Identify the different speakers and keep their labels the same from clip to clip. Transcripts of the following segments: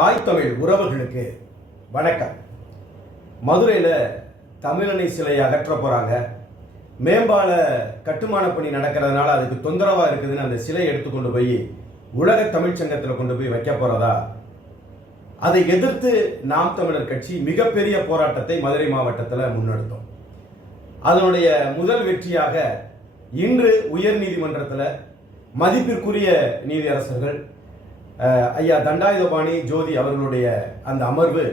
Speaker 1: தாய் தமிழ் உறவுகளுக்கு வணக்கம். மதுரையில் தமிழனை சிலையை அகற்ற போகிறாங்க மேம்பால கட்டுமான பணி நடக்கிறதுனால அதுக்கு தொந்தரவாக இருக்குதுன்னு அந்த சிலையை எடுத்துக்கொண்டு போய் உலக தமிழ்ச் சங்கத்தில் கொண்டு போய் வைக்க போகிறதா அதை எதிர்த்து நாம் தமிழர் கட்சி மிகப்பெரிய போராட்டத்தை மதுரை மாவட்டத்தில் முன்னெடுத்தோம். அதனுடைய முதல் வெற்றியாக இன்று உயர் நீதிமன்றத்தில் மதிப்பிற்குரிய நீதியரசர்கள் ஐயா தண்டாயுதபாணி ஜோதி அவர்களுடைய அந்த அமர்வு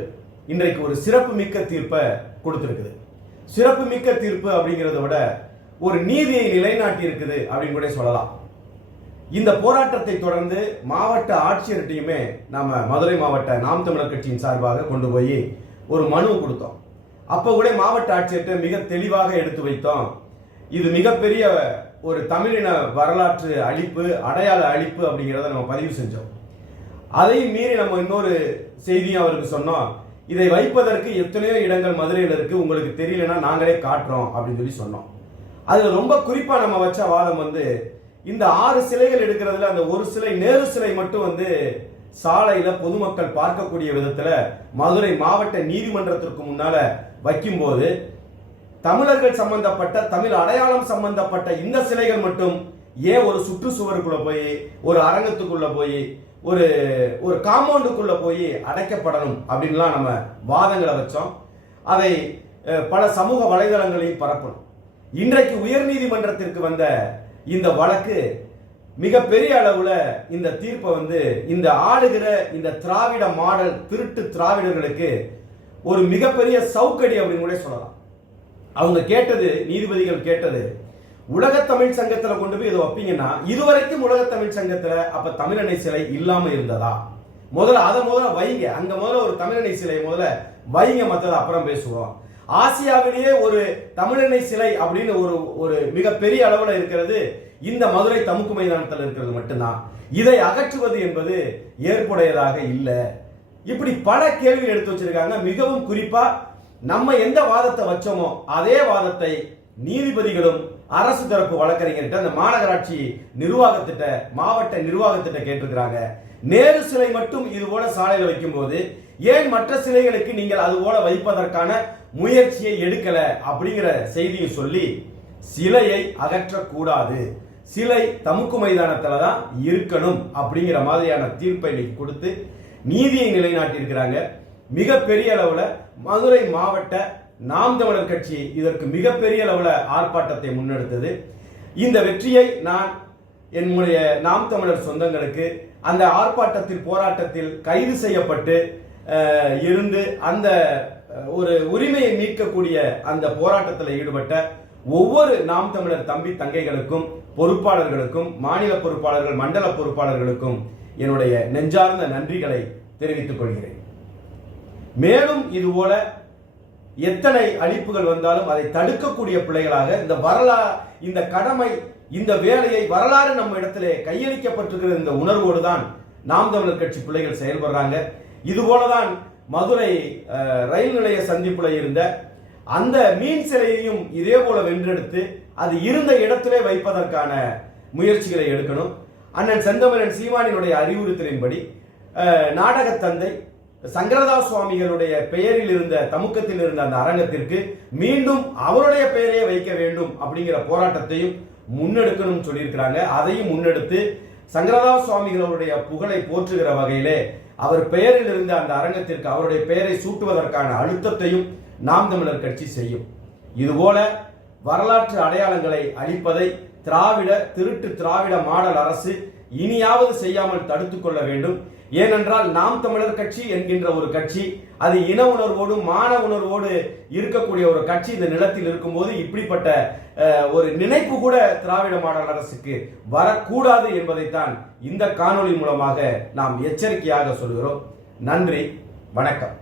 Speaker 1: இன்றைக்கு ஒரு சிறப்பு மிக்க தீர்ப்பை கொடுத்துருக்குது. சிறப்பு மிக்க தீர்ப்பு அப்படிங்கிறத விட ஒரு நீதியை நிலைநாட்டி இருக்குது அப்படின்னு கூட சொல்லலாம். இந்த போராட்டத்தை தொடர்ந்து மாவட்ட ஆட்சியர்கிட்டையுமே நம்ம மதுரை மாவட்ட நாம் தமிழர் கட்சியின் சார்பாக கொண்டு போய் ஒரு மனு கொடுத்தோம். அப்போ கூட மாவட்ட ஆட்சியர்கிட்ட மிக தெளிவாக எடுத்து வைத்தோம். இது மிகப்பெரிய ஒரு தமிழின வரலாற்று அழிப்பு அடையாள அழிப்பு அப்படிங்கிறத நம்ம பதிவு செஞ்சோம். அதையும் மீறி நம்ம இன்னொரு செய்தியும் அவருக்கு சொன்னோம். இதை வைப்பதற்கு எத்தனையோ இடங்கள் மதுரையில் இருக்கு. உங்களுக்கு தெரியலன்னா நாங்களே காட்டுறோம் அப்படின்னு சொல்லி சொன்னோம். அதுல ரொம்ப குறிப்பா நம்ம வச்ச வாதம் வந்து இந்த ஆறு சிலைகள் எடுக்கிறதுல அந்த ஒரு சிலை நேரு சிலை மட்டும் வந்து சாலையில பொதுமக்கள் பார்க்கக்கூடிய விதத்துல மதுரை மாவட்ட நீதிமன்றத்திற்கு முன்னால வைக்கும்போது தமிழர்கள் சம்பந்தப்பட்ட தமிழ் அடையாளம் சம்பந்தப்பட்ட இந்த சிலைகள் மட்டும் ஏன் ஒரு சுற்றுச்சுவருக்குள்ள போய் ஒரு அரங்கத்துக்குள்ள போய் ஒரு ஒரு காம்பவுண்டுக்குள்ளே போய் அடைக்கப்படணும் அப்படின்லாம் நம்ம வாதங்களை வச்சோம். அதை பல சமூக வலைதளங்களையும் பரப்பணும். இன்றைக்கு உயர்நீதிமன்றத்திற்கு வந்த இந்த வழக்கு மிகப்பெரிய அளவில் இந்த தீர்ப்பை வந்து இந்த ஆளுகிற இந்த திராவிட மாடல் திருட்டு திராவிடர்களுக்கு ஒரு மிகப்பெரிய சவுக்கடி அப்படின்னு கூட சொல்லலாம். அவங்க கேட்டது நீதிபதிகள் கேட்டது உலக தமிழ் சங்கத்துல கொண்டு போய் இதை வைப்பீங்கன்னா இதுவரைக்கும் உலக தமிழ் சங்கத்துல அப்ப தமிழனை சிலை இல்லாம இருந்ததா? முதல்ல அதை முதல்ல வைங்க. அங்க முதல்ல ஒரு தமிழனை சிலை முதல்ல வைங்க மத்தத அப்புறம் பேசுவோம். ஆசியாவிலேயே ஒரு தமிழனை சிலை அப்படின்னு ஒரு ஒரு மிகப்பெரிய அளவுல இருக்கிறது இந்த மதுரை தமுக்கு மைதானத்தில் இருக்கிறது மட்டும்தான். இதை அகற்றுவது என்பது ஏற்புடையதாக இல்லை. இப்படி பல கேள்வி எடுத்து வச்சிருக்காங்க. மிகவும் குறிப்பா நம்ம எந்த வாதத்தை வச்சோமோ அதே வாதத்தை நீதிபதிகளும் அரசு தரப்பு வழக்கறிஞர்கிட்ட அந்த மாநகராட்சி நிர்வாகத்திட்ட மாவட்ட நிர்வாகத்திட்ட கேட்டிருக்கிறாங்க. நேரு சிலை மட்டும் இது போல சாலையில் வைக்கும்போது ஏன் மற்ற சிலைகளுக்கு நீங்கள் அது போல வைப்பதற்கான முயற்சியை எடுக்கல அப்படிங்கிற செய்தியை சொல்லி சிலையை அகற்றக்கூடாது. சிலை தமுக்கு மைதானத்தில் தான் இருக்கணும் அப்படிங்கிற மாதிரியான தீர்ப்பை இன்னைக்கு கொடுத்து நீதியை நிலைநாட்டியிருக்கிறாங்க. மிகப்பெரிய அளவில் மதுரை மாவட்ட நாம் தமிழர் கட்சி இதற்கு மிகப்பெரிய அளவில் ஆர்ப்பாட்டத்தை முன்னெடுத்தது. இந்த வெற்றியை நான் என்னுடைய நாம் தமிழர் சொந்தங்களுக்கு அந்த ஆர்ப்பாட்டத்தில் போராட்டத்தில் கைது செய்யப்பட்டு இருந்து அந்த ஒரு உரிமையை மீட்கக்கூடிய அந்த போராட்டத்தில் ஈடுபட்ட ஒவ்வொரு நாம் தமிழர் தம்பி தங்கைகளுக்கும் பொறுப்பாளர்களுக்கும் மாநில பொறுப்பாளர்கள் மண்டல பொறுப்பாளர்களுக்கும் என்னுடைய நெஞ்சார்ந்த நன்றிகளை தெரிவித்துக் கொள்கிறேன். மேலும் இதுபோல எத்தனை அழிப்புகள் வந்தாலும் அதை தடுக்கக்கூடிய பிள்ளைகளாக இந்த வரலா இந்த கடமை இந்த வேலையை வரலாறு நம்ம இடத்திலே கையளிக்கப்பட்டிருக்கிற இந்த உணர்வோடு தான் நாம் தமிழர் கட்சி பிள்ளைகள் செயல்படுறாங்க. இதுபோலதான் மதுரை ரயில் நிலைய சந்திப்புல இருந்த அந்த மீன் சிலையையும் இதே போல வென்றெடுத்து அது இருந்த இடத்திலே வைப்பதற்கான முயற்சிகளை எடுக்கணும். அண்ணன் செந்தமிழன் சீமானினுடைய அறிவுறுத்தலின்படி நாடகத்தந்தை சங்கரதாஸ் சுவாமிகளுடைய பெயரில் இருந்த தமுக்கத்தில் இருந்த அந்த அரங்கத்திற்கு மீண்டும் அவருடைய பெயரையே வைக்க வேண்டும் அப்படிங்கிற போராட்டத்தையும் முன்னெடுக்கணும்னு சொல்லியிருக்கிறாங்க. அதையும் முன்னெடுத்து சங்கரதாஸ் சுவாமிகள் அவருடைய புகழை போற்றுகிற வகையிலே அவர் பெயரில் இருந்த அந்த அரங்கத்திற்கு அவருடைய பெயரை சூட்டுவதற்கான அழுத்தத்தையும் நாம் தமிழர் கட்சி செய்யும். இதுபோல வரலாற்று அடையாளங்களை அழிப்பதை திராவிட திருட்டு திராவிட மாடல் அரசு இனியாவது செய்யாமல் தடுத்துக்கொள்ள வேண்டும். ஏனென்றால் நாம் தமிழர் கட்சி என்கின்ற ஒரு கட்சி அது இன உணர்வோடு மான உணர்வோடு இருக்கக்கூடிய ஒரு கட்சி இந்த நிலத்தில் இருக்கும்போது இப்படிப்பட்ட ஒரு நினைப்பு கூட திராவிட மாடல் அரசுக்கு வரக்கூடாது என்பதைத்தான் இந்த காணொளி மூலமாக நாம் எச்சரிக்கையாக சொல்கிறோம். நன்றி வணக்கம்.